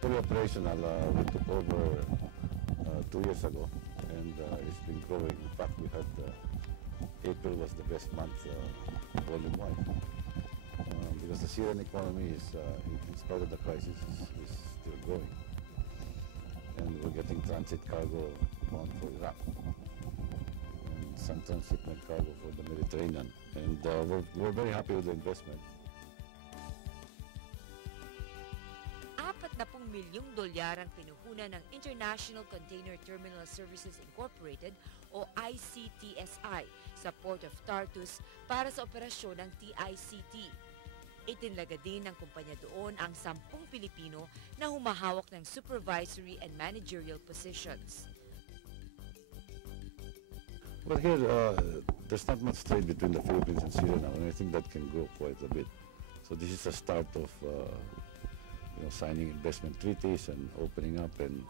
fully operational. We took over 2 years ago, and it's been growing. In fact, we had April was the best month volume-wise, because the Syrian economy is, in spite of the crisis, is still growing, and we're getting transit cargo bound for Iraq, and some transshipment cargo for the Mediterranean, and we're very happy with the investment. $40 milyong ang pinuhunan ng International Container Terminal Services Incorporated o ICTSI sa Port of Tartus para sa operasyon ng TICT. Itinlaga din ng kumpanya doon ang 10 Pilipino na humahawak ng supervisory and managerial positions. Well, here, there's not much trade between the Philippines and Syria now, and I think that can grow quite a bit. So this is a start of signing investment treaties and opening up and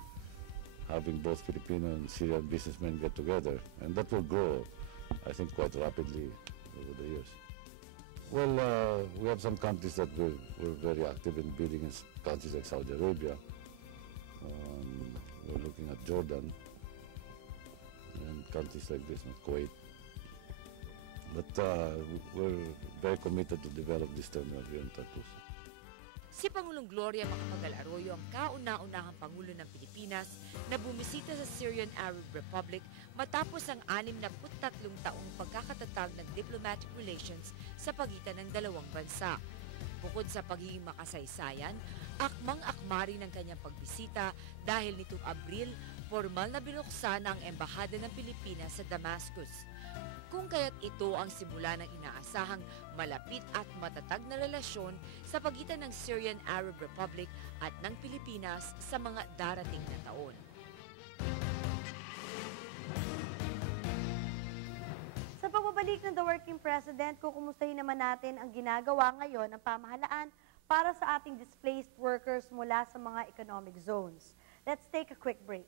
having both Filipino and Syrian businessmen get together. And that will grow, I think, quite rapidly over the years. Well, we have some countries that we're very active in bidding in countries like Saudi Arabia. We're looking at Jordan and countries like this, Kuwait. But we're very committed to develop this terminal here in Tartus. Si Pangulong Gloria Macapagal Arroyo ang kauna-unahang Pangulo ng Pilipinas na bumisita sa Syrian Arab Republic matapos ang 63 taong pagkakatatag ng diplomatic relations sa pagitan ng dalawang bansa. Bukod sa pagiging makasaysayan, akmang-akma rin ang kanyang pagbisita dahil nitong Abril, formal na binuksan ang Embahada ng Pilipinas sa Damascus. Kung kaya't ito ang simula ng inaasahang malapit at matatag na relasyon sa pagitan ng Syrian Arab Republic at ng Pilipinas sa mga darating na taon. Sa pagbabalik ng The Working President, kukumustahin naman natin ang ginagawa ngayon ng pamahalaan para sa ating displaced workers mula sa mga economic zones. Let's take a quick break.